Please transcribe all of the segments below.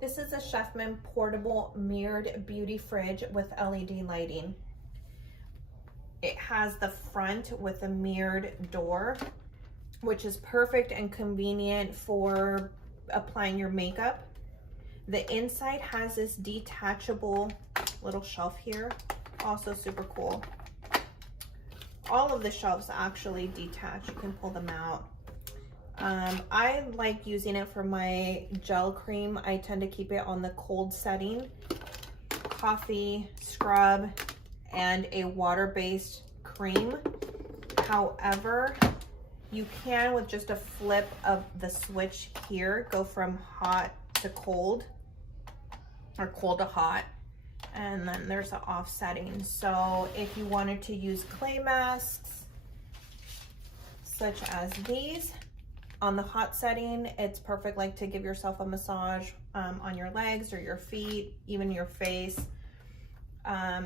This is a Chefman portable mirrored beauty fridge with LED lighting. It has the front with a mirrored door, which is perfect and convenient for applying your makeup. The inside has this detachable little shelf here, also super cool. All of the shelves actually detach, you can pull them out. I like using it for my gel cream. I tend to keep it on the cold setting. Coffee, scrub, and a water-based cream. However, you can, with just a flip of the switch here, go from hot to cold, or cold to hot. And then there's the off setting. So if you wanted to use clay masks, such as these, on the hot setting, it's perfect, like to give yourself a massage on your legs or your feet, even your face.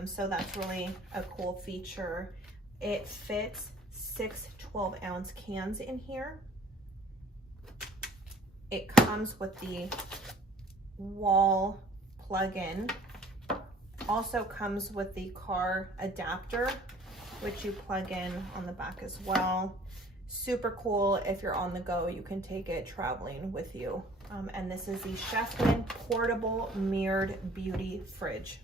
So that's really a cool feature. It fits 6 12-ounce cans in here. It comes with the wall plug-in. Also comes with the car adapter, which you plug in on the back as well. Super cool. If you're on the go, you can take it traveling with you. And this is the Chefman portable mirrored beauty fridge.